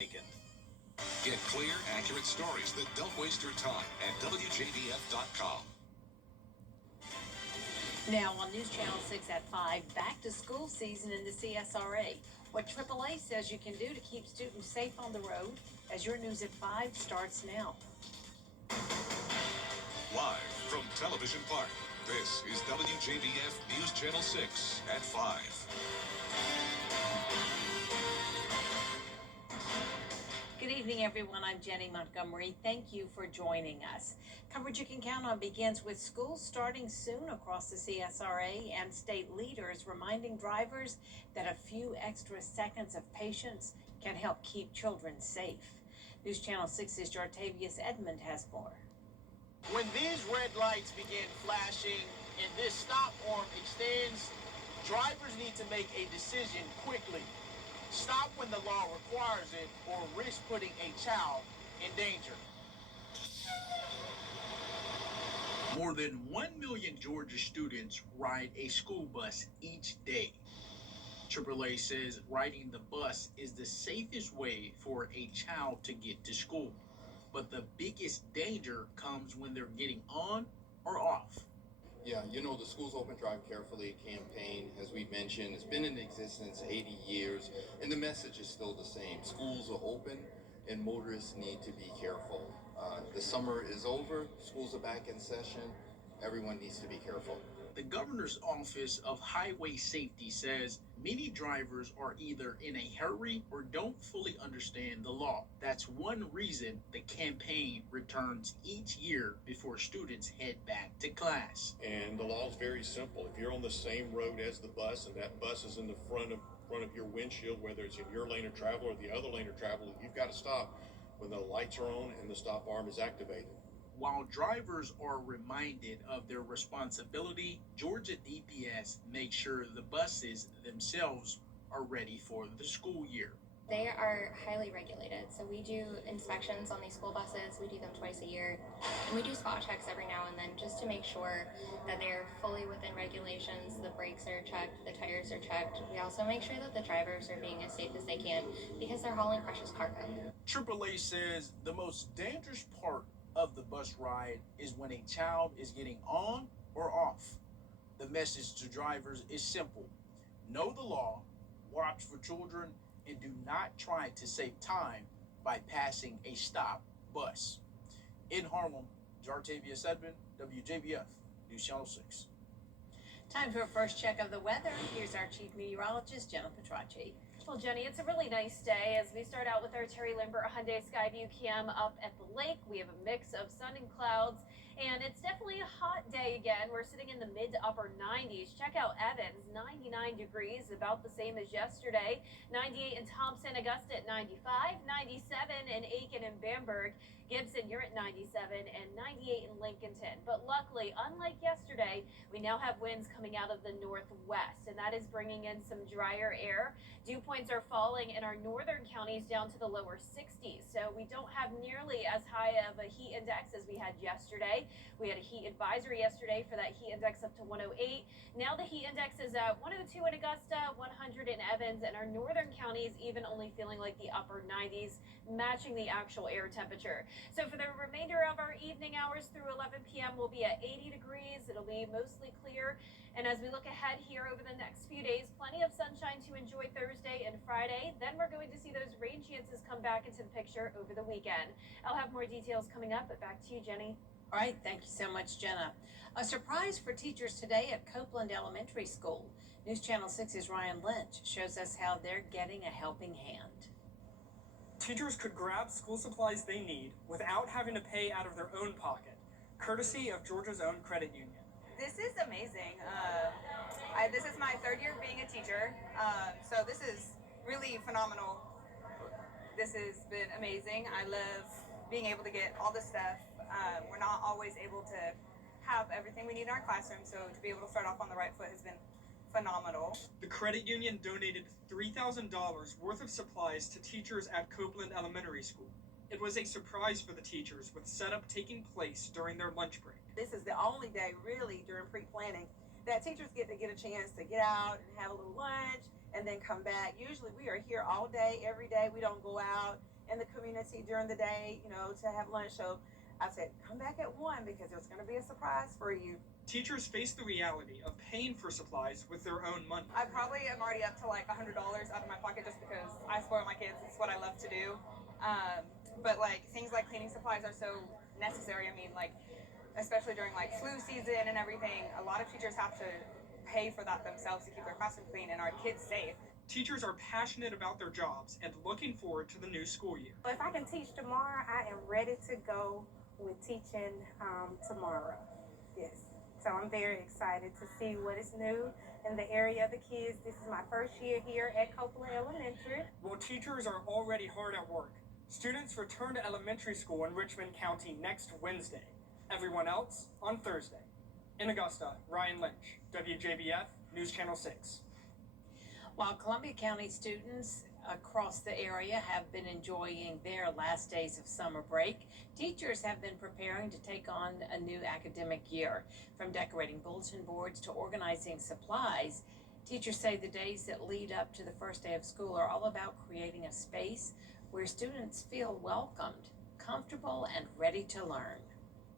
Get clear, accurate stories that don't waste your time at WJBF.com. Now on News Channel 6 at 5, back to school season in the CSRA. What AAA says you can do to keep students safe on the road as your News at 5 starts now. Live from Television Park, this is WJBF News Channel 6 at 5. Good evening, everyone. I'm Jenny Montgomery. Thank you for joining us. Coverage you can count on begins with schools starting soon across the CSRA and state leaders reminding drivers that a few extra seconds of patience can help keep children safe. News Channel 6's Jartavius Edmond has more. When these red lights begin flashing and this stop arm extends, drivers need to make a decision quickly. Stop when the law requires it or risk putting a child in danger. More than 1 million Georgia students ride a school bus each day. AAA says riding the bus is the safest way for a child to get to school. But the biggest danger comes when they're getting on or off. Yeah, the Schools Open Drive Carefully campaign, as we mentioned, has been in existence 80 years, and the message is still the same. Schools are open, and motorists need to be careful. The summer is over, schools are back in session, everyone needs to be careful. The Governor's Office of Highway Safety says many drivers are either in a hurry or don't fully understand the law. That's one reason the campaign returns each year before students head back to class. And the law is very simple. If you're on the same road as the bus and that bus is in the front of your windshield, whether it's in your lane of travel or the other lane of travel, you've got to stop when the lights are on and the stop arm is activated. While drivers are reminded of their responsibility, Georgia DPS makes sure the buses themselves are ready for the school year. They are highly regulated, so we do inspections on these school buses. We do them twice a year, and we do spot checks every now and then just to make sure that they're fully within regulations. The brakes are checked, the tires are checked. We also make sure that the drivers are being as safe as they can because they're hauling precious cargo. AAA says the most dangerous part of the bus ride is when a child is getting on or off. The message to drivers is simple. Know the law, watch for children, and do not try to save time by passing a stop bus. In Harlem, Jartavius Edmond, WJBF, News Channel 6. Time for a first check of the weather. Here's our chief meteorologist, Jenna Petracci. Well, Jenny, it's a really nice day as we start out with our Terry Lambert Hyundai Skyview Cam up at the lake. We have a mix of sun and clouds, and it's definitely a hot day again. We're sitting in the mid to upper 90s. Check out Evans, 99 degrees, about the same as yesterday. 98 in Thompson, Augusta at 95, 97 in Aiken and Bamberg. Gibson, you're at 97, and 98 in Lincolnton. But luckily, unlike yesterday, we now have winds coming out of the northwest, and that is bringing in some drier air. Dew points are falling in our northern counties down to the lower 60s, so we don't have nearly as high of a heat index as we had yesterday. We had a heat advisory yesterday for that heat index up to 108. Now the heat index is at 102 in Augusta, 100 in Evans, and our northern counties even only feeling like the upper 90s, matching the actual air temperature. So for the remainder of our evening hours through 11 p.m., we'll be at 80 degrees. It'll be mostly clear. And as we look ahead here over the next few days, plenty of sunshine to enjoy Thursday and Friday. Then we're going to see those rain chances come back into the picture over the weekend. I'll have more details coming up, but back to you, Jenny. All right, thank you so much, Jenna. A surprise for teachers today at Copeland Elementary School. News Channel 6's Ryan Lynch shows us how they're getting a helping hand. Teachers could grab school supplies they need without having to pay out of their own pocket, courtesy of Georgia's own credit union. This is amazing. This is my third year being a teacher, so this is really phenomenal. This has been amazing. I love being able to get all this stuff. We're not always able to have everything we need in our classroom, so to be able to start off on the right foot has been phenomenal. The credit union donated $3,000 worth of supplies to teachers at Copeland Elementary School. It was a surprise for the teachers, with setup taking place during their lunch break. This is the only day, really, during pre-planning that teachers get a chance to get out and have a little lunch and then come back. Usually we are here all day, every day. We don't go out. in the community during the day, to have lunch. So I said, come back at 1 because there's going to be a surprise for you. Teachers face the reality of paying for supplies with their own money. I probably am already up to like $100 out of my pocket just because I spoil my kids. It's what I love to do. But like things like cleaning supplies are so necessary. I mean, like, especially during like flu season and everything, a lot of teachers have to pay for that themselves to keep their classroom clean and our kids safe. Teachers are passionate about their jobs and looking forward to the new school year. If I can teach tomorrow, I am ready to go with teaching tomorrow. Yes. So I'm very excited to see what is new in the area of the kids. This is my first year here at Copeland Elementary. Well, teachers are already hard at work. Students return to elementary school in Richmond County next Wednesday. Everyone else on Thursday. In Augusta, Ryan Lynch, WJBF, News Channel 6. While Columbia County students across the area have been enjoying their last days of summer break, teachers have been preparing to take on a new academic year. From decorating bulletin boards to organizing supplies, teachers say the days that lead up to the first day of school are all about creating a space where students feel welcomed, comfortable, and ready to learn.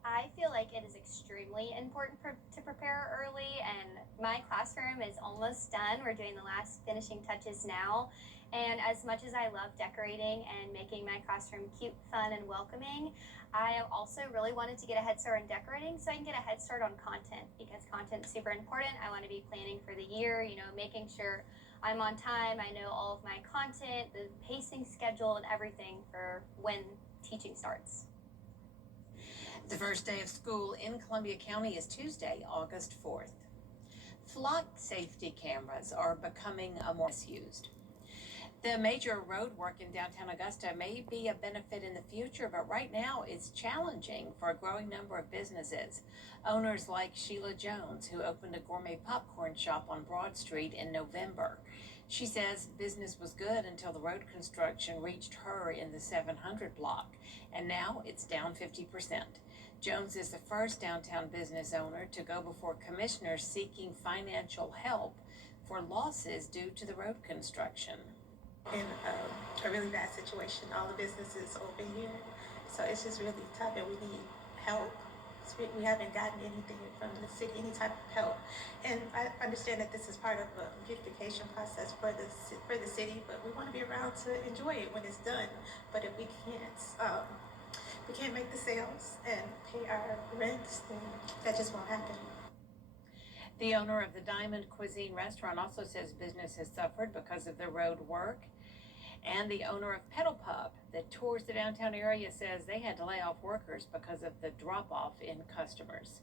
I feel like it is extremely important to prepare early, and my classroom is almost done. We're doing the last finishing touches now. And as much as I love decorating and making my classroom cute, fun, and welcoming, I also really wanted to get a head start on decorating so I can get a head start on content, because content is super important. I want to be planning for the year, making sure I'm on time. I know all of my content, the pacing schedule, and everything for when teaching starts. The first day of school in Columbia County is Tuesday, August 4th. Flock safety cameras are becoming more misused. The major road work in downtown Augusta may be a benefit in the future, but right now it's challenging for a growing number of businesses. Owners like Sheila Jones, who opened a gourmet popcorn shop on Broad Street in November. She says business was good until the road construction reached her in the 700 block, and now it's down 50%. Jones is the first downtown business owner to go before commissioners seeking financial help for losses due to the road construction. In a really bad situation, all the businesses open here, so it's just really tough and we need help. We haven't gotten anything from the city, any type of help, and I understand that this is part of a beautification process for the city, but we want to be around to enjoy it when it's done. But if we can't make the sales and pay our rents, then that just won't happen. The owner of the Diamond Cuisine restaurant also says business has suffered because of the road work. And the owner of Pedal Pub that tours the downtown area says they had to lay off workers because of the drop-off in customers.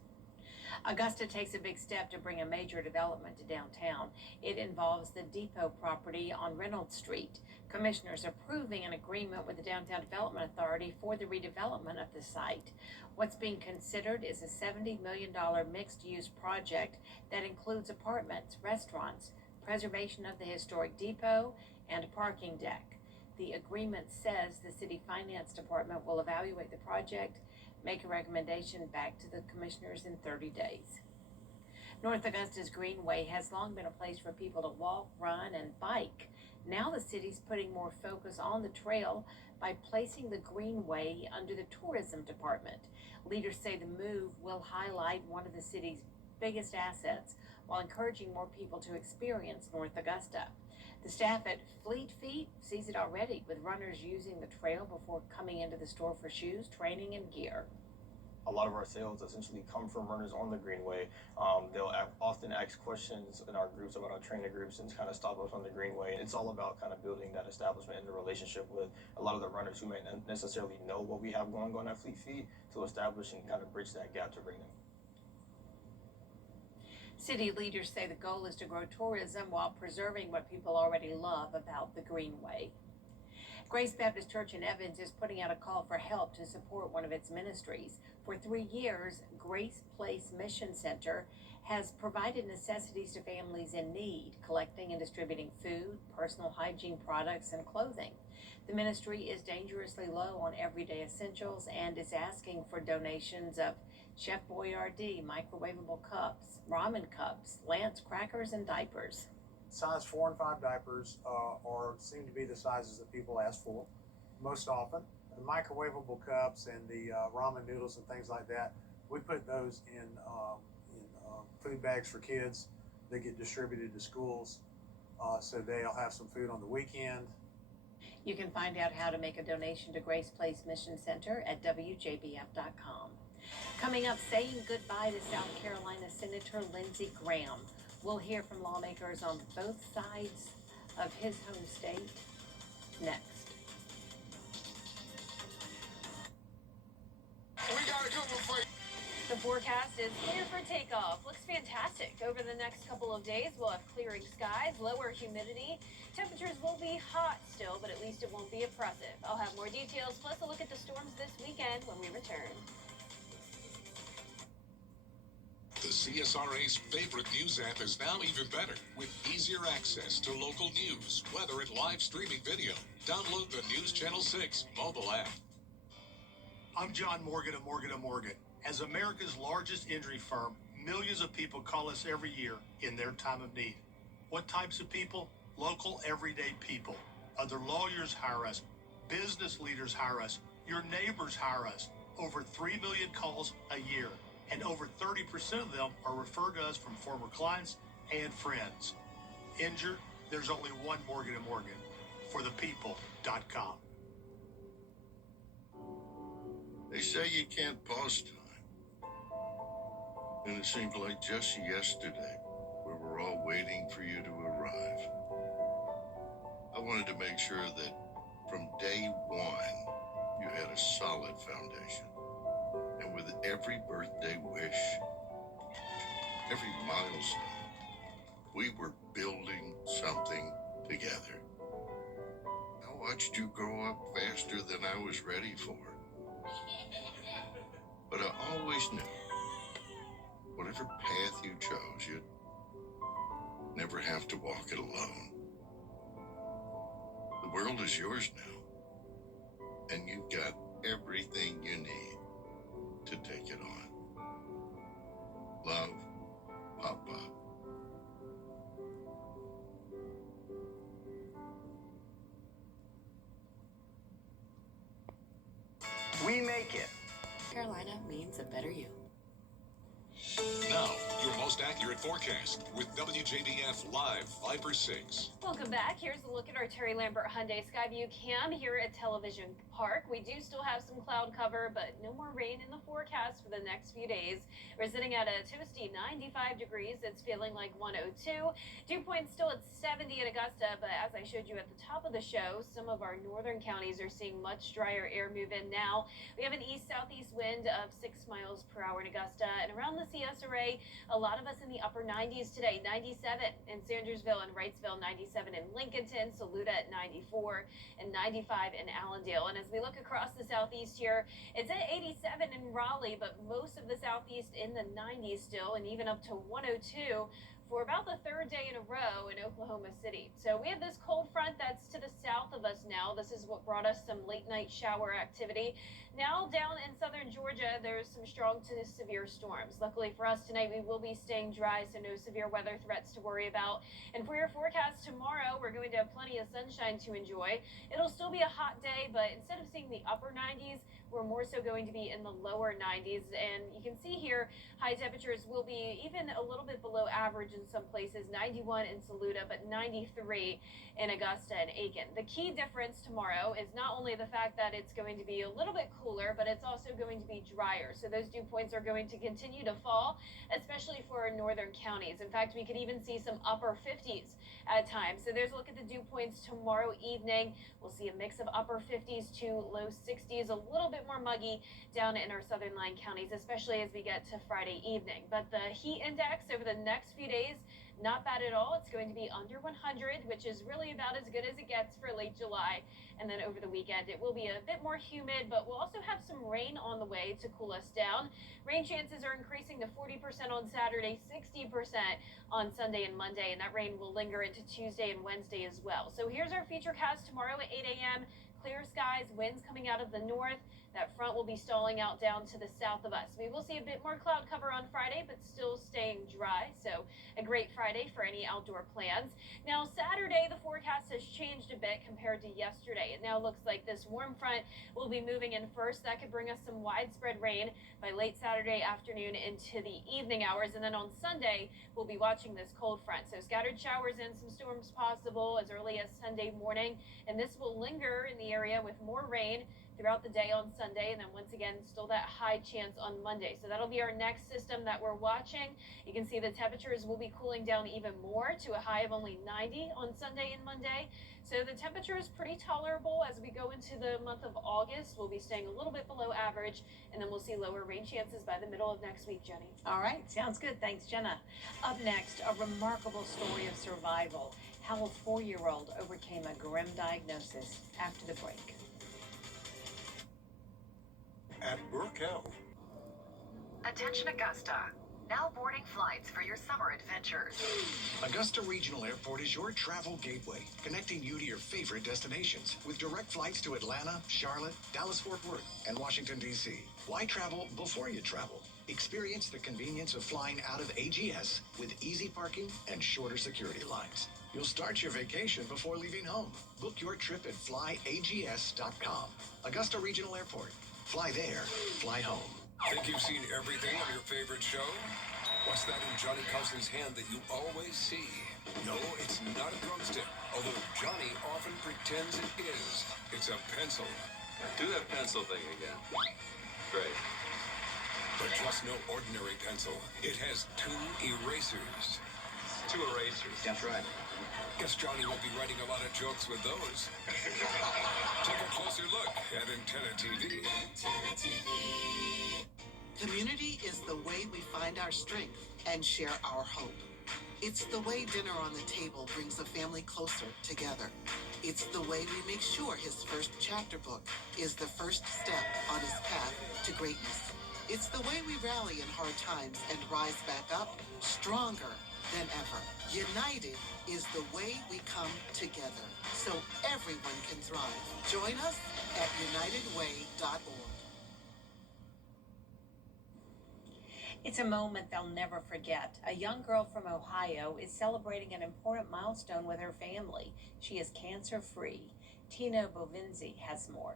Augusta takes a big step to bring a major development to downtown. It involves the Depot property on Reynolds Street. Commissioners approving an agreement with the Downtown Development Authority for the redevelopment of the site. What's being considered is a $70 million mixed-use project that includes apartments, restaurants, preservation of the historic depot, and a parking deck. The agreement says the City Finance Department will evaluate the project, make a recommendation back to the commissioners in 30 days. North Augusta's Greenway has long been a place for people to walk, run, and bike. Now the city's putting more focus on the trail by placing the Greenway under the tourism department. Leaders say the move will highlight one of the city's biggest assets while encouraging more people to experience North Augusta. The staff at Fleet Feet sees it already, with runners using the trail before coming into the store for shoes, training, and gear. A lot of our sales essentially come from runners on the Greenway. They'll often ask questions in our groups about our training groups and kind of stop us on the Greenway. It's all about kind of building that establishment and the relationship with a lot of the runners who may not necessarily know what we have going on at Fleet Feet, to establish and kind of bridge that gap to bring them. City leaders say the goal is to grow tourism while preserving what people already love about the Greenway. Grace Baptist Church in Evans is putting out a call for help to support one of its ministries. For 3 years, Grace Place Mission Center has provided necessities to families in need, collecting and distributing food, personal hygiene products, and clothing. The ministry is dangerously low on everyday essentials and is asking for donations of Chef Boyardee microwavable cups, ramen cups, Lance crackers, and diapers. Size 4 and 5 diapers seem to be the sizes that people ask for. most often. The microwavable cups and the ramen noodles and things like that, we put those in food bags for kids that get distributed to schools, so they'll have some food on the weekend. You can find out how to make a donation to Grace Place Mission Center at WJBF.com. Coming up, saying goodbye to South Carolina Senator Lindsey Graham. We'll hear from lawmakers on both sides of his home state next. We got a good one for you. The forecast is clear for takeoff. Looks fantastic. Over the next couple of days, we'll have clearing skies, lower humidity. Temperatures will be hot still, but at least it won't be oppressive. I'll have more details, plus a look at the storms this weekend when we return. The CSRA's favorite news app is now even better with easier access to local news, weather, and live streaming video. Download the News Channel 6 mobile app. I'm John Morgan of Morgan & Morgan. As America's largest injury firm, millions of people call us every year in their time of need. What types of people? Local, everyday people. Other lawyers hire us. Business leaders hire us. Your neighbors hire us. Over 3 million calls a year. And over 30% of them are referred to us from former clients and friends. Injured? There's only one Morgan & Morgan. ForThePeople.com. They say you can't pause time. And it seemed like just yesterday we were all waiting for you to arrive. I wanted to make sure that from day one you had a solid foundation. And with every birthday wish, every milestone, we were building something together. I watched you grow up faster than I was ready for. But I always knew, whatever path you chose, you'd never have to walk it alone. The world is yours now, and you've got everything you need to take it on. Love, Papa. We make it. Carolina means a better you. Now, your most accurate forecast with WJBF Live Viper 6. Welcome back. Here's a look at our Terry Lambert Hyundai Skyview Cam here at Television Park. We do still have some cloud cover, but no more rain in the forecast for the next few days. We're sitting at a toasty 95 degrees. It's feeling like 102. Dew point still at 70 in Augusta, but as I showed you at the top of the show, some of our northern counties are seeing much drier air move in now. We have an east-southeast wind of 6 miles per hour in Augusta, and around the CSRA, a lot of us in the upper 90s today. 97 in Sandersville and Wrightsville, 97 in Lincolnton, Saluda at 94, and 95 in Allendale. And as we look across the southeast here, it's at 87 in Raleigh, but most of the southeast in the 90s still, and even up to 102 for about the third day in a row in Oklahoma City. So we have this cold front that's to the south of us now. This is what brought us some late night shower activity. Now down in southern Georgia, there's some strong to severe storms. Luckily for us tonight, we will be staying dry, so no severe weather threats to worry about. And for your forecast tomorrow, we're going to have plenty of sunshine to enjoy. It'll still be a hot day, but instead of seeing the upper 90s, we're more so going to be in the lower 90s. And you can see here, high temperatures will be even a little bit below average in some places, 91 in Saluda, but 93 in Augusta and Aiken. The key difference tomorrow is not only the fact that it's going to be a little bit cooler, but it's also going to be drier. So those dew points are going to continue to fall, especially for our northern counties. In fact, we could even see some upper 50s at times. So there's a look at the dew points tomorrow evening. We'll see a mix of upper 50s to low 60s, a little bit more muggy down in our southern line counties, especially as we get to Friday evening. But the heat index over the next few days, not bad at all. It's going to be under 100, which is really about as good as it gets for late July. And then over the weekend, it will be a bit more humid, but we'll also have some rain on the way to cool us down. Rain chances are increasing to 40% on Saturday, 60% on Sunday and Monday, and that rain will linger into Tuesday and Wednesday as well. So here's our feature cast tomorrow at 8 a.m. Clear skies, winds coming out of the north. That front will be stalling out down to the south of us. We will see a bit more cloud cover on Friday, but still staying dry. So a great Friday for any outdoor plans. Now, Saturday, the forecast has changed a bit compared to yesterday. It now looks like this warm front will be moving in first. That could bring us some widespread rain by late Saturday afternoon into the evening hours. And then on Sunday, we'll be watching this cold front. So scattered showers and some storms possible as early as Sunday morning. And this will linger in the area with more rain throughout the day on Sunday, and then once again still that high chance on Monday. So that'll be our next system that we're watching. You can see the temperatures will be cooling down even more to a high of only 90 on Sunday and Monday. So the temperature is pretty tolerable as we go into the month of August. We'll be staying a little bit below average, and then we'll see lower rain chances by the middle of next week, Jenny. All right, sounds good. Thanks, Jenna. Up next, a remarkable story of survival. How a 4-year-old overcame a grim diagnosis after the break. At Burkell. Attention Augusta. Now boarding flights for your summer adventures. Augusta Regional Airport is your travel gateway, connecting you to your favorite destinations with direct flights to Atlanta, Charlotte, Dallas-Fort Worth, and Washington, D.C. Why travel before you travel? Experience the convenience of flying out of AGS with easy parking and shorter security lines. You'll start your vacation before leaving home. Book your trip at flyags.com. Augusta Regional Airport. Fly there, fly home. Think you've seen everything on your favorite show? What's that in Johnny Carson's hand that you always see? No, it's not a drumstick, although Johnny often pretends it is. It's a pencil. Do that pencil thing again. Great. But just no ordinary pencil. It has 2 erasers. 2 erasers. That's right. Guess Johnny won't be writing a lot of jokes with those. Take a closer look at Antenna TV. Community is the way we find our strength and share our hope. It's the way dinner on the table brings a family closer together. It's the way we make sure his first chapter book is the first step on his path to greatness. It's the way we rally in hard times and rise back up stronger than ever. United is the way we come together so everyone can thrive. Join us at unitedway.org. It's a moment they'll never forget. A young girl from Ohio is celebrating an important milestone with her family. She is cancer-free. Tina Bovinzi has more.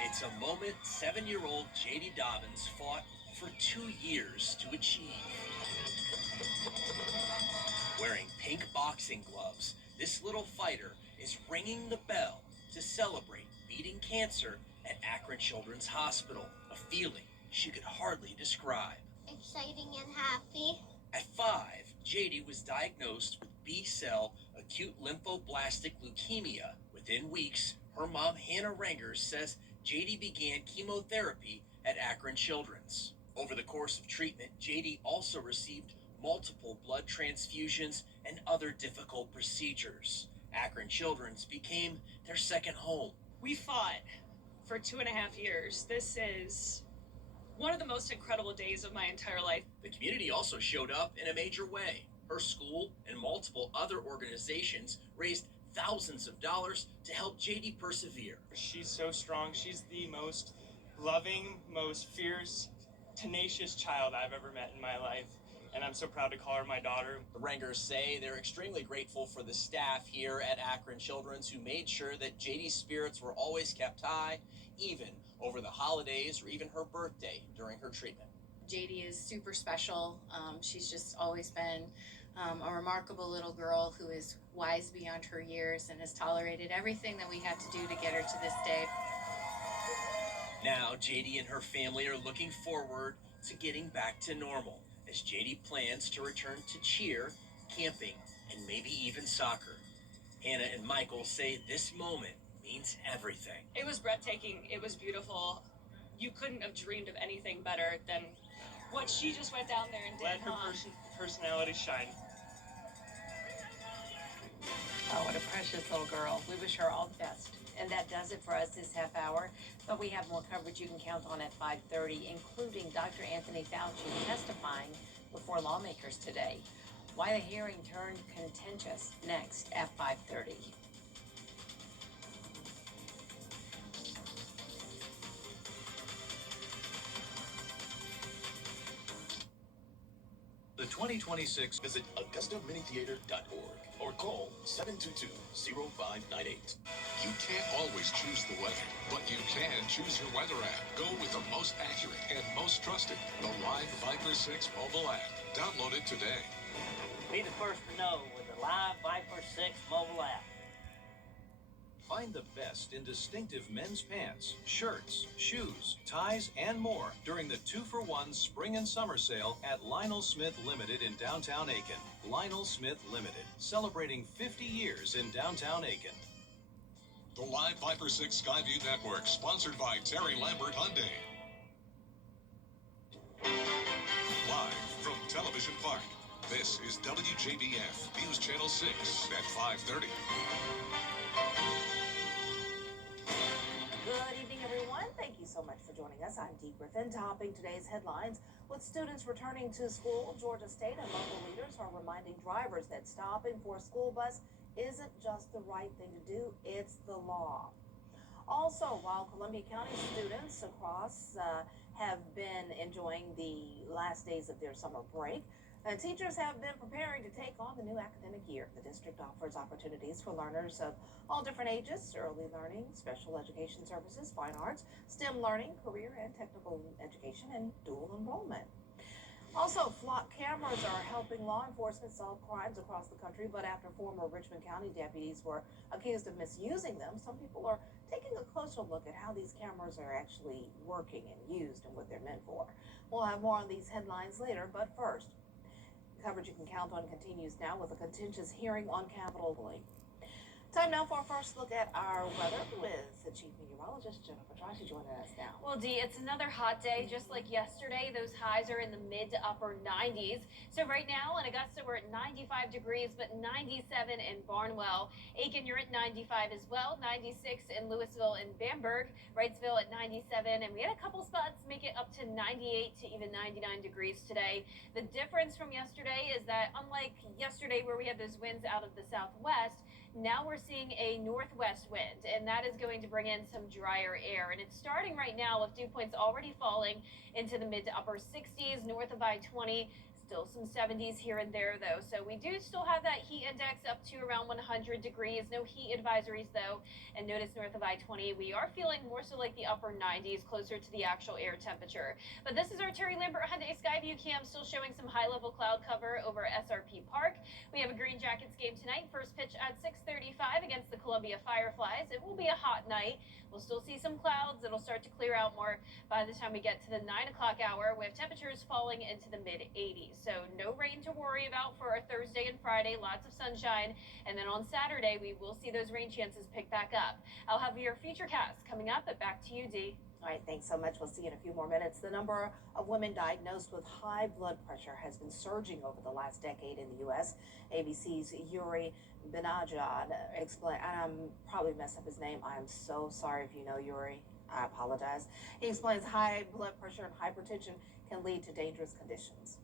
It's a moment 7-year-old JD Dobbins fought for 2 years to achieve. Wearing pink boxing gloves, this little fighter is ringing the bell to celebrate beating cancer at Akron Children's Hospital, a feeling she could hardly describe. Exciting and happy. At 5, JD was diagnosed with B-cell acute lymphoblastic leukemia. Within weeks, her mom, Hannah Rangers, says JD began chemotherapy at Akron Children's. Over the course of treatment, JD also received multiple blood transfusions and other difficult procedures. Akron Children's became their second home. We fought for 2.5 years. This is one of the most incredible days of my entire life. The community also showed up in a major way. Her school and multiple other organizations raised thousands of dollars to help JD persevere. She's so strong. She's the most loving, most fierce, tenacious child I've ever met in my life. And I'm so proud to call her my daughter. The Rangers say they're extremely grateful for the staff here at Akron Children's who made sure that JD's spirits were always kept high, even over the holidays or even her birthday during her treatment. JD is super special. She's just always been a remarkable little girl who is wise beyond her years and has tolerated everything that we had to do to get her to this day. Now, JD and her family are looking forward to getting back to normal as JD plans to return to cheer, camping, and maybe even soccer. Hannah and Michael say this moment means everything. It was breathtaking. It was beautiful. You couldn't have dreamed of anything better than what she just went down there and did. Let her personality shine. Oh, what a precious little girl. We wish her all the best. And that does it for us this half hour. But we have more coverage you can count on at 5:30, including Dr. Anthony Fauci testifying before lawmakers today. Why the hearing turned contentious next at 5:30. 2026. Visit AugustaMiniTheater.org or call 722-0598. You can't always choose the weather, but you can choose your weather app. Go with the most accurate and most trusted, the Live Viper 6 mobile app. Download it today. Be the first to know with the Live Viper 6 mobile app. Find the best in distinctive men's pants, shirts, shoes, ties, and more during the 2-for-1 spring and summer sale at Lionel Smith Limited in downtown Aiken. Lionel Smith Limited, celebrating 50 years in downtown Aiken. The Live Viper 6 Skyview Network, sponsored by Terry Lambert Hyundai. Live from Television Park, this is WJBF News Channel 6 at 5:30. Good evening, everyone. Thank you so much for joining us. I'm Dee Griffin, topping today's headlines. With students returning to school, Georgia State and local leaders are reminding drivers that stopping for a school bus isn't just the right thing to do, it's the law. Also, while Columbia County students across have been enjoying the last days of their summer break, teachers have been preparing to take on the new academic year. The district offers opportunities for learners of all different ages: early learning, special education services, fine arts, STEM learning, career and technical education, and dual enrollment. Also, flock cameras are helping law enforcement solve crimes across the country, but after former Richmond County deputies were accused of misusing them, some people are taking a closer look at how these cameras are actually working and used and what they're meant for. We'll have more on these headlines later, but first, coverage you can count on continues now with a contentious hearing on Capitol Hill. Time now for our first look at our weather with the Chief Meteorologist, Jennifer Tracey, joining us now. Well, Dee, it's another hot day, just like yesterday. Those highs are in the mid to upper 90s. So right now in Augusta, we're at 95 degrees, but 97 in Barnwell. Aiken, you're at 95 as well, 96 in Louisville and Bamberg, Wrightsville at 97, and we had a couple spots make it up to 98 to even 99 degrees today. The difference from yesterday is that unlike yesterday where we had those winds out of the southwest, now we're seeing a northwest wind, and that is going to bring in some drier air. And it's starting right now with dew points already falling into the mid to upper 60s, north of I-20. Still some 70s here and there, though. So we do still have that heat index up to around 100 degrees. No heat advisories, though. And notice north of I-20, we are feeling more so like the upper 90s, closer to the actual air temperature. But this is our Terry Lambert Hyundai Skyview cam, still showing some high-level cloud cover over SRP Park. We have a Green Jackets game tonight. First pitch at 6:35 against the Columbia Fireflies. It will be a hot night. We'll still see some clouds. It'll start to clear out more by the time we get to the 9 o'clock hour, with temperatures falling into the mid-80s. So no rain to worry about for our Thursday and Friday. Lots of sunshine. And then on Saturday, we will see those rain chances pick back up. I'll have your Futurecast coming up, but back to you, Dee. All right, thanks so much. We'll see you in a few more minutes. The number of women diagnosed with high blood pressure has been surging over the last decade in the U.S. ABC's Yuri Benajad explained, and I'm probably messing up his name. I'm so sorry if you know Yuri. I apologize. He explains high blood pressure and hypertension can lead to dangerous conditions.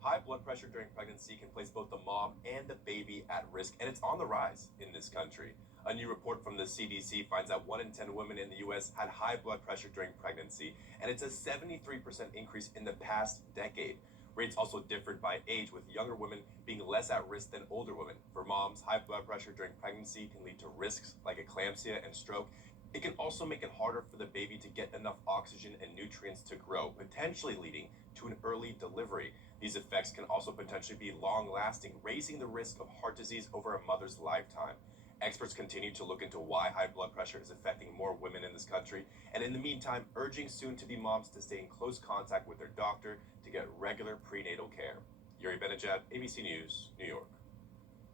High blood pressure during pregnancy can place both the mom and the baby at risk, and it's on the rise in this country. A new report from the CDC finds that 1 in 10 women in the U.S. had high blood pressure during pregnancy, and it's a 73% increase in the past decade. Rates also differed by age, with younger women being less at risk than older women. For moms, high blood pressure during pregnancy can lead to risks like eclampsia and stroke. It can also make it harder for the baby to get enough oxygen and nutrients to grow, potentially leading to an early delivery. These effects can also potentially be long-lasting, raising the risk of heart disease over a mother's lifetime. Experts continue to look into why high blood pressure is affecting more women in this country, and in the meantime, urging soon-to-be moms to stay in close contact with their doctor to get regular prenatal care. Yuri Benajad, ABC News, New York.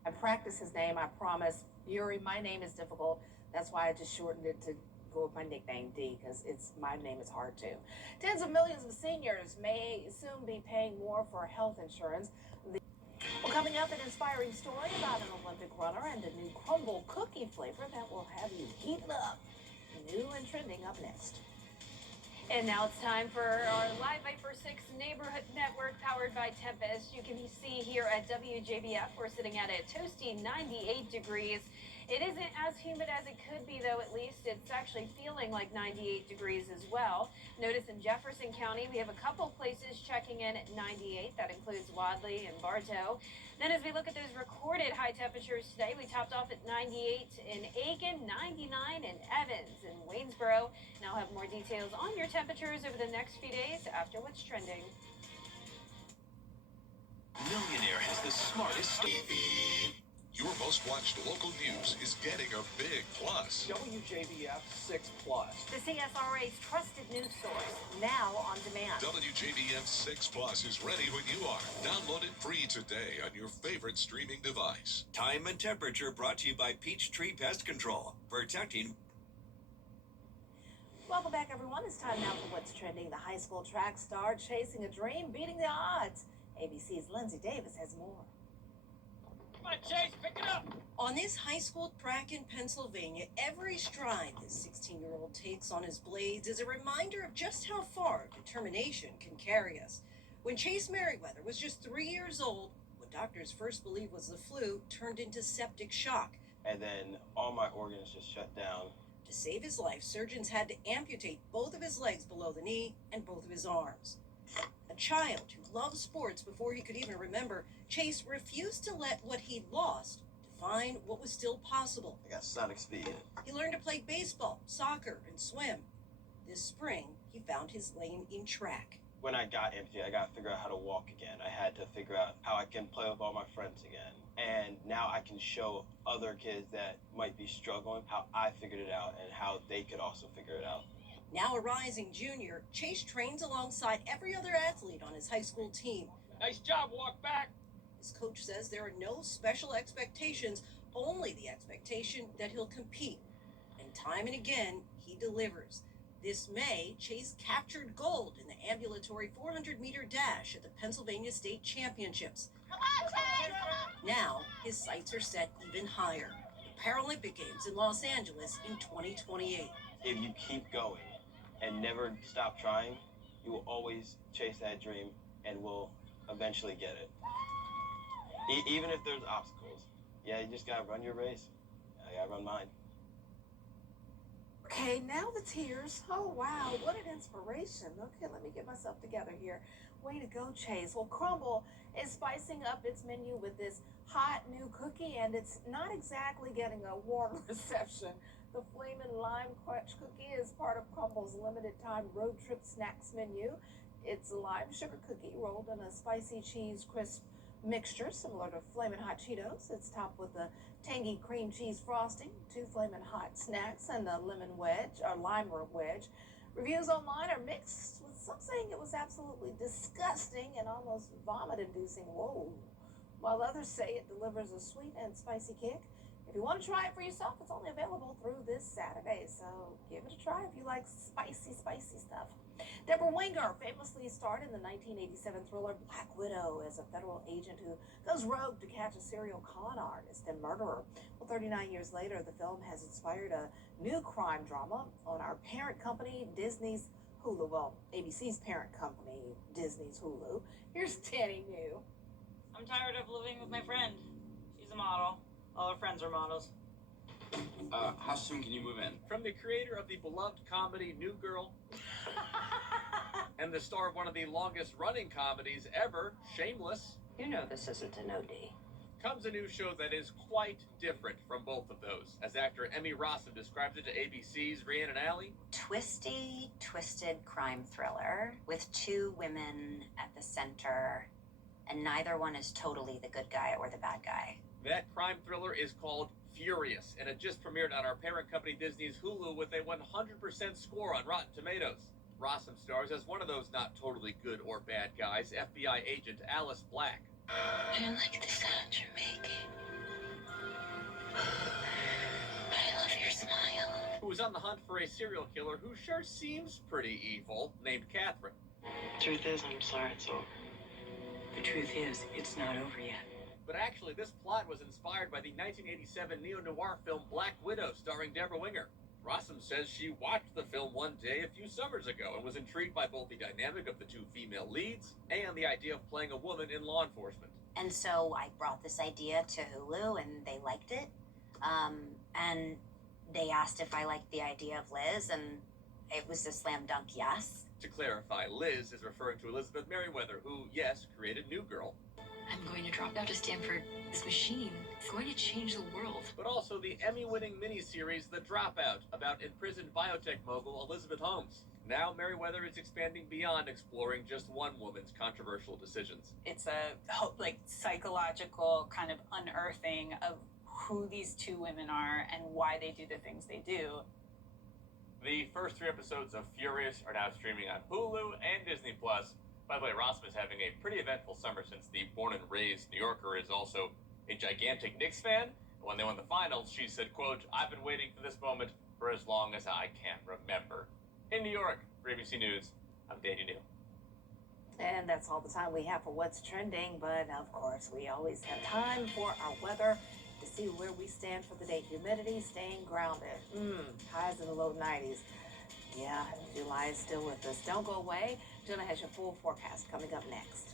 I practice his name, I promise. Yuri, my name is difficult. That's why I just shortened it to go with my nickname, D, because my name is hard too. Tens of millions of seniors may soon be paying more for health insurance. Well, coming up, an inspiring story about an Olympic runner and a new crumble cookie flavor that will have you heated up. New and trending up next. And now it's time for our Live Viper 6 Neighborhood Network powered by Tempest. You can see here at WJBF, we're sitting at a toasty 98 degrees. It isn't as humid as it could be, though. At least it's actually feeling like 98 degrees as well. Notice in Jefferson County, we have a couple places checking in at 98. That includes Wadley and Bartow. Then as we look at those recorded high temperatures today, we topped off at 98 in Aiken, 99 in Evans and Waynesboro. And I'll have more details on your temperatures over the next few days after what's trending. Millionaire has the smartest TV. Your most watched local news is getting a big plus. WJBF 6 Plus. The CSRA's trusted news source, now on demand. WJBF 6 Plus is ready when you are. Download it free today on your favorite streaming device. Time and temperature brought to you by Peachtree Pest Control. Protecting. Welcome back, everyone. It's time now for what's trending. The high school track star chasing a dream, beating the odds. ABC's Lindsay Davis has more. Come on, Chase, pick it up. On this high school track in Pennsylvania, every stride this 16-year-old takes on his blades is a reminder of just how far determination can carry us. When Chase Merriweather was just 3 years old, what doctors first believed was the flu turned into septic shock. And then all my organs just shut down. To save his life, surgeons had to amputate both of his legs below the knee and both of his arms. A child who loved sports before he could even remember, Chase refused to let what he'd lost define what was still possible. I got sonic speed. He learned to play baseball, soccer, and swim. This spring, he found his lane in track. When I got empty, I got to figure out how to walk again. I had to figure out how I can play with all my friends again. And now I can show other kids that might be struggling how I figured it out and how they could also figure it out. Now a rising junior, Chase trains alongside every other athlete on his high school team. Nice job, walk back. His coach says there are no special expectations, only the expectation that he'll compete. And time and again, he delivers. This May, Chase captured gold in the ambulatory 400-meter dash at the Pennsylvania State Championships. Come on, Chase! Now, his sights are set even higher. The Paralympic Games in Los Angeles in 2028. If you keep going and never stop trying, you will always chase that dream and will eventually get it. Even if there's obstacles. Yeah, you just gotta run your race. I gotta run mine. Okay, now the tears. Oh, wow, what an inspiration. Okay, let me get myself together here. Way to go, Chase. Well, Crumble is spicing up its menu with this hot new cookie, and it's not exactly getting a warm reception. The Flamin' Lime Crunch cookie is part of Crumble's limited time road trip snacks menu. It's a lime sugar cookie rolled in a spicy cheese crisp mixture similar to Flamin' Hot Cheetos. It's topped with a tangy cream cheese frosting, 2 Flamin' Hot snacks, and a lemon wedge or lime wedge. Reviews online are mixed, with some saying it was absolutely disgusting and almost vomit-inducing. Whoa. While others say it delivers a sweet and spicy kick. If you want to try it for yourself, it's only available through this Saturday, so give it a try if you like spicy stuff. Deborah Winger famously starred in the 1987 thriller Black Widow as a federal agent who goes rogue to catch a serial con artist and murderer. Well, 39 years later, the film has inspired a new crime drama on our parent company, Disney's Hulu. Well, ABC's parent company, Disney's Hulu. Here's Danny New. I'm tired of living with my friend. She's a model. All her friends are models. How soon can you move in? From the creator of the beloved comedy New Girl and the star of one of the longest running comedies ever, Shameless. You know this isn't an OD. Comes a new show that is quite different from both of those, as actor Emmy Rossum described it to ABC's Rhiannon Alley. Twisty, twisted crime thriller with 2 women at the center, and neither one is totally the good guy or the bad guy. That crime thriller is called Furious, and it just premiered on our parent company Disney's Hulu with a 100% score on Rotten Tomatoes. Rossum stars as one of those not totally good or bad guys, FBI agent Alice Black. I like the sound you're making. I love your smile. Who is on the hunt for a serial killer who sure seems pretty evil, named Catherine. Truth is, I'm sorry it's over. The truth is, it's not over yet. But actually, this plot was inspired by the 1987 neo-noir film Black Widow, starring Deborah Winger. Rossum says she watched the film one day a few summers ago and was intrigued by both the dynamic of the 2 female leads and the idea of playing a woman in law enforcement. And so I brought this idea to Hulu, and they liked it. And they asked if I liked the idea of Liz, and it was a slam dunk yes. To clarify, Liz is referring to Elizabeth Merriweather, who, yes, created New Girl. I'm going to drop out to Stanford. This machine is going to change the world. But also the Emmy-winning miniseries The Dropout, about imprisoned biotech mogul Elizabeth Holmes. Now Merriweather is expanding beyond exploring just one woman's controversial decisions. It's a psychological kind of unearthing of who these two women are and why they do the things they do. The first 3 episodes of Furious are now streaming on Hulu and Disney+. By the way, Rossum is having a pretty eventful summer since the born and raised New Yorker is also a gigantic Knicks fan. And when they won the finals, she said, quote, "I've been waiting for this moment for as long as I can remember." In New York, for ABC News, I'm Danny New. And that's all the time we have for What's Trending, but of course we always have time for our weather to see where we stand for the day. Humidity staying grounded. Highs in the low 90s. Yeah, July is still with us. Don't go away. Jenna has your full forecast coming up next.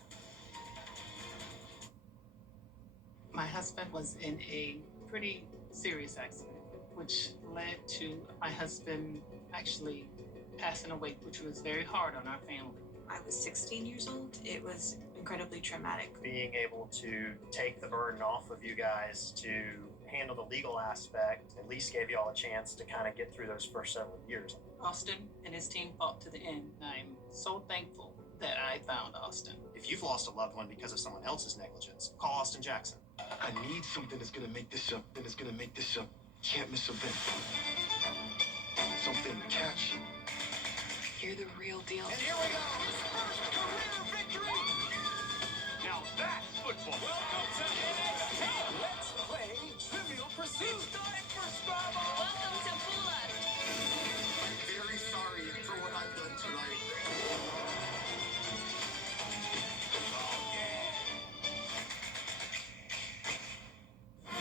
My husband was in a pretty serious accident, which led to my husband actually passing away, which was very hard on our family. I was 16 years old. It was incredibly traumatic. Being able to take the burden off of you guys to handle the legal aspect at least gave you all a chance to kind of get through those first several years. Austin and his team fought to the end. I'm so thankful that I found Austin. If you've lost a loved one because of someone else's negligence, call Austin Jackson. I need something that's gonna make this a can't miss event. Something catchy. You're the real deal. And here we go. His first career victory. Now that's football. Welcome to NXT. Let's play Trivial Pursuit. It's time for Scrabble. Welcome to Fool Us. I'm very sorry for what I've done tonight.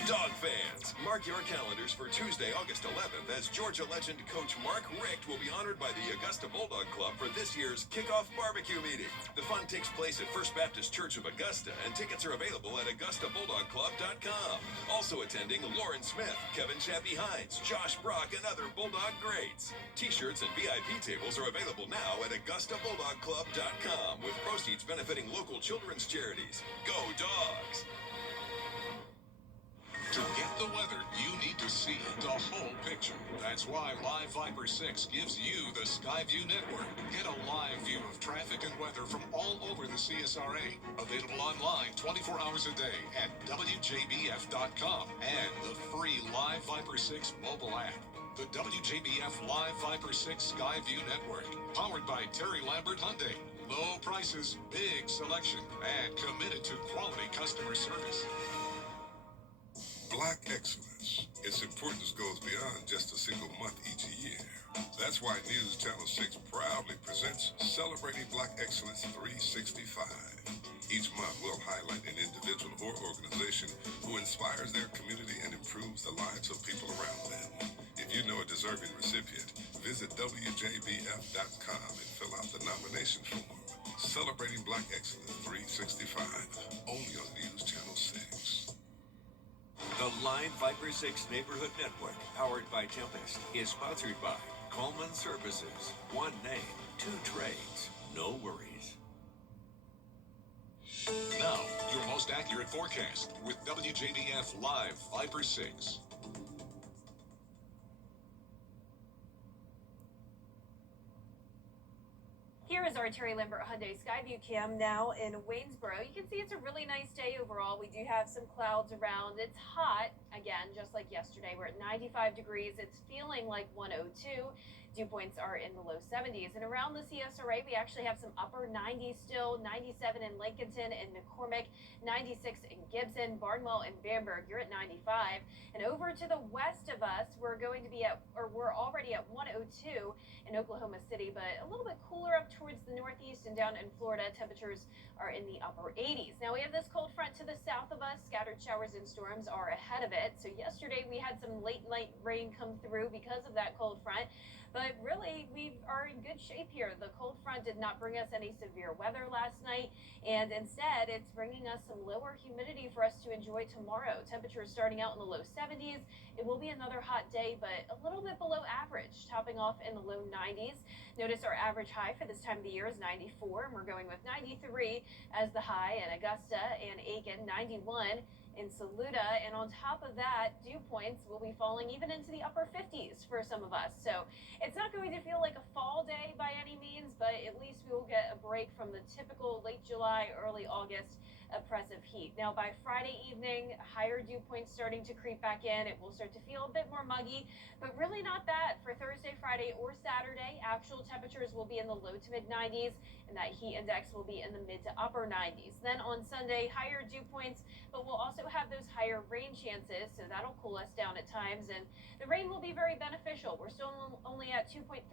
Dog fans, mark your calendars for Tuesday, August 11th, as Georgia legend coach Mark Richt will be honored by the Augusta Bulldog Club for this year's kickoff barbecue meeting. The fun takes place at First Baptist Church of Augusta, and tickets are available at AugustaBulldogClub.com. Also attending Lauren Smith, Kevin Chappie Hines, Josh Brock, and other Bulldog greats. T-shirts and VIP tables are available now at AugustaBulldogClub.com, with proceeds benefiting local children's charities. Go Dogs! To get the weather, you need to see the whole picture. That's why Live Viper 6 gives you the Skyview network. Get a live view of traffic and weather from all over the CSRA. Available online 24 hours a day at WJBF.com and the free Live Viper 6 mobile app. The WJBF Live Viper 6 Skyview network. Powered by Terry Lambert Hyundai. Low prices, big selection, and committed to quality customer service. Black excellence. Its importance goes beyond just a single month each year. That's why News Channel 6 proudly presents Celebrating Black Excellence 365. Each month, we'll highlight an individual or organization who inspires their community and improves the lives of people around them. If you know a deserving recipient, visit WJBF.com and fill out the nomination form. Celebrating Black Excellence 365, only on News Channel 6. The Live Viper 6 Neighborhood Network, powered by Tempest, is sponsored by Coleman Services. One name, two trades, no worries. Now, your most accurate forecast with WJBF Live Viper 6. Here is our Terry Lambert Hyundai Skyview cam now in Waynesboro. You can see it's a really nice day overall. We do have some clouds around. It's hot, again, just like yesterday. We're at 95 degrees. It's feeling like 102. Dew points are in the low 70s. And around the CSRA, we actually have some upper 90s still, 97 in Lincolnton and McCormick, 96 in Gibson, Barnwell, and Bamberg. You're at 95. And over to the west of us, we're already at 102 in Oklahoma City, but a little bit cooler up towards the northeast and down in Florida. Temperatures are in the upper 80s. Now we have this cold front to the south of us. Scattered showers and storms are ahead of it. So yesterday we had some late night rain come through because of that cold front. But really, we are in good shape here. The cold front did not bring us any severe weather last night, and instead, it's bringing us some lower humidity for us to enjoy tomorrow. Temperatures starting out in the low 70s. It will be another hot day, but a little bit below average, topping off in the low 90s. Notice our average high for this time of the year is 94, and we're going with 93 as the high in Augusta and Aiken, 91 in Saluda, and on top of that, dew points will be falling even into the upper 50s for some of us. So it's not going to feel like a fall day by any means, but at least we will get a break from the typical late July, early August oppressive heat. Now by Friday evening, higher dew points starting to creep back in. It will start to feel a bit more muggy, but really not bad for Thursday, Friday, or Saturday. Actual temperatures will be in the low to mid 90s, and that heat index will be in the mid to upper 90s. Then on Sunday, higher dew points, but we'll also have those higher rain chances, so that'll cool us down at times, and the rain will be very beneficial. We're still only at 2.36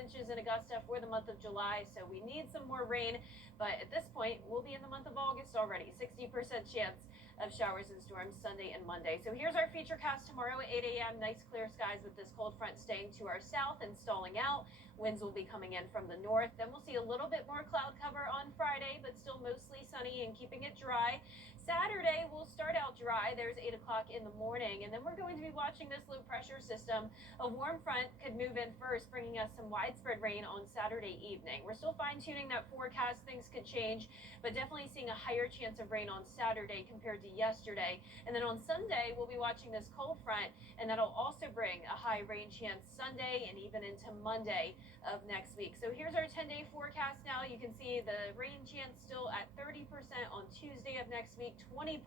inches in Augusta for the month of July, so we need some more rain, but at this point, we'll be in the month of August already. 60% chance of showers and storms Sunday and Monday. So here's our feature cast tomorrow at 8 a.m. Nice clear skies with this cold front staying to our south and stalling out. Winds will be coming in from the north. Then we'll see a little bit more cloud cover on Friday, but still mostly sunny and keeping it dry. Saturday will start out dry. There's 8 o'clock in the morning, and then we're going to be watching this low pressure system. A warm front could move in first, bringing us some widespread rain on Saturday evening. We're still fine-tuning that forecast. Things could change, but definitely seeing a higher chance of rain on Saturday compared to yesterday. And then on Sunday, we'll be watching this cold front, and that'll also bring a high rain chance Sunday and even into Monday of next week. So here's our 10-day forecast now. You can see the rain chance still at 30% on Tuesday of next week, 20%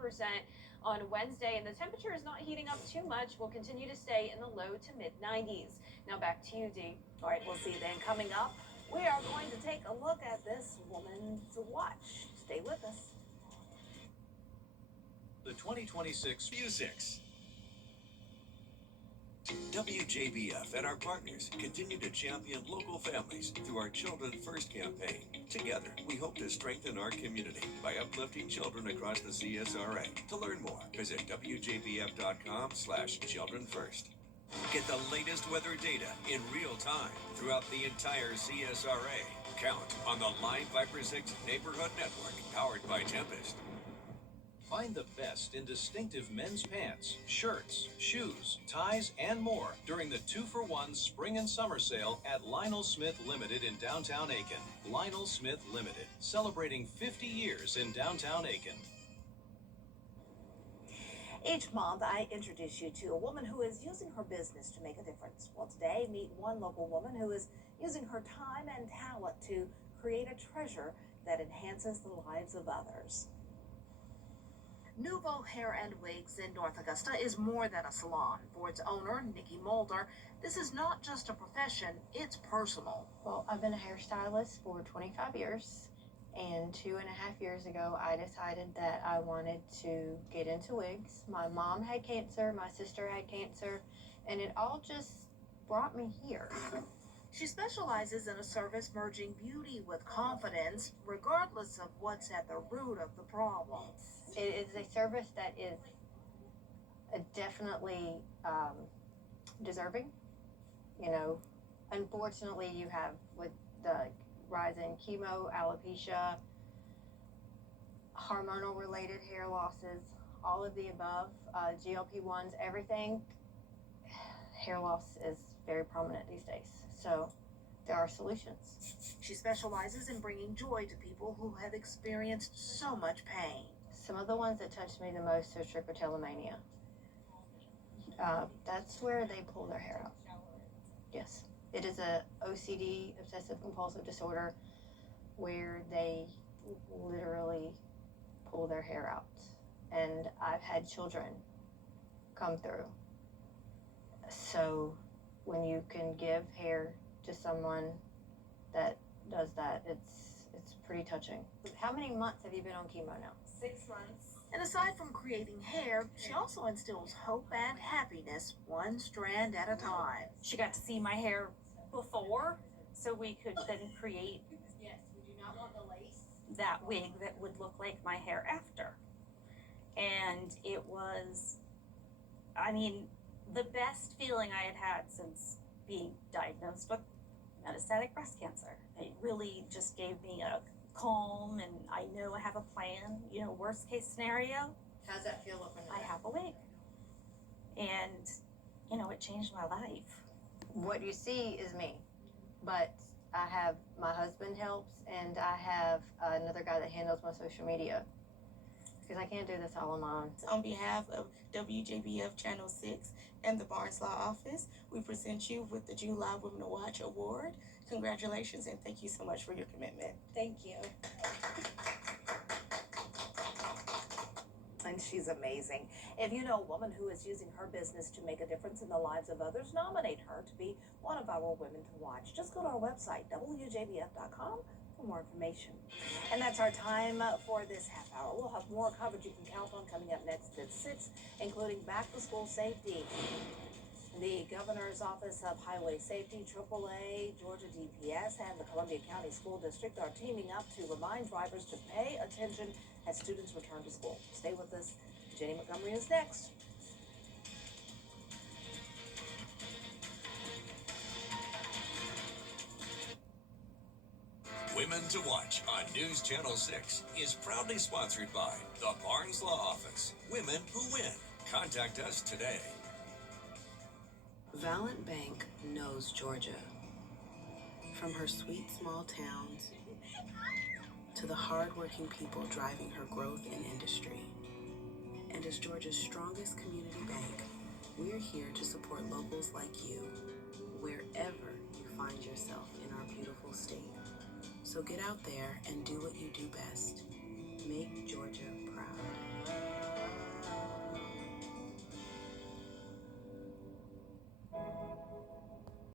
on Wednesday, and the temperature is not heating up too much. We'll continue to stay in the low to mid 90s. Now back to you, Dee. All right, we'll see then. Coming up, we are going to take a look at this woman's watch. Stay with us. The 2026 Musics. WJBF and our partners continue to champion local families through our Children First campaign. Together, we hope to strengthen our community by uplifting children across the CSRA. To learn more, visit WJBF.com/childrenfirst. Get the latest weather data in real time throughout the entire CSRA. Count on the Line Viper 6 Neighborhood Network, powered by Tempest. Find the best in distinctive men's pants, shirts, shoes, ties, and more during the 2-for-1 spring and summer sale at Lionel Smith Limited in downtown Aiken. Lionel Smith Limited, celebrating 50 years in downtown Aiken. Each month, I introduce you to a woman who is using her business to make a difference. Well, today, meet one local woman who is using her time and talent to create a treasure that enhances the lives of others. Nouveau Hair and Wigs in North Augusta is more than a salon. For its owner, Nikki Mulder, this is not just a profession, it's personal. Well, I've been a hairstylist for 25 years, and 2.5 years ago, I decided that I wanted to get into wigs. My mom had cancer, my sister had cancer, and it all just brought me here. She specializes in a service merging beauty with confidence, regardless of what's at the root of the problem. It is a service that is definitely deserving. You know, unfortunately, you have with the rise in chemo, alopecia, hormonal related hair losses, all of the above, GLP-1s, everything, hair loss is very prominent these days. So there are solutions. She specializes in bringing joy to people who have experienced so much pain. Some of the ones that touched me the most are trichotillomania. That's where they pull their hair out. Yes. It is a OCD, obsessive compulsive disorder, where they literally pull their hair out. And I've had children come through. So when you can give hair to someone that does that, it's pretty touching. How many months have you been on chemo now? 6 months. And aside from creating hair, she also instills hope and happiness one strand at a time. She got to see my hair before, so we could then create that wig that would look like my hair after. And it was, I mean, the best feeling I had had since being diagnosed with metastatic breast cancer. It really just gave me a calm, and I know I have a plan. You know, worst case scenario, How's that feel up in I have a wig. And, you know, it changed my life. What you see is me, but I have my husband helps, and I have another guy that handles my social media, because I can't do this all on my own. On behalf of WJBF Channel 6 and the Barnes Law Office, we present you with the July Women to Watch Award. Congratulations, and thank you so much for your commitment. Thank you. And she's amazing. If you know a woman who is using her business to make a difference in the lives of others, nominate her to be one of our Women to Watch. Just go to our website, WJBF.com, for more information. And that's our time for this half hour. We'll have more coverage you can count on coming up next at 6, including back-to-school safety. The Governor's Office of Highway Safety, AAA, Georgia DPS, and the Columbia County School District are teaming up to remind drivers to pay attention as students return to school. Stay with us. Jenny Montgomery is next. Women to Watch on News Channel 6 is proudly sponsored by the Barnes Law Office. Women who win. Contact us today. Valiant Bank knows Georgia. From her sweet small towns to the hardworking people driving her growth and industry. And as Georgia's strongest community bank, we're here to support locals like you, wherever you find yourself in our beautiful state. So get out there and do what you do best.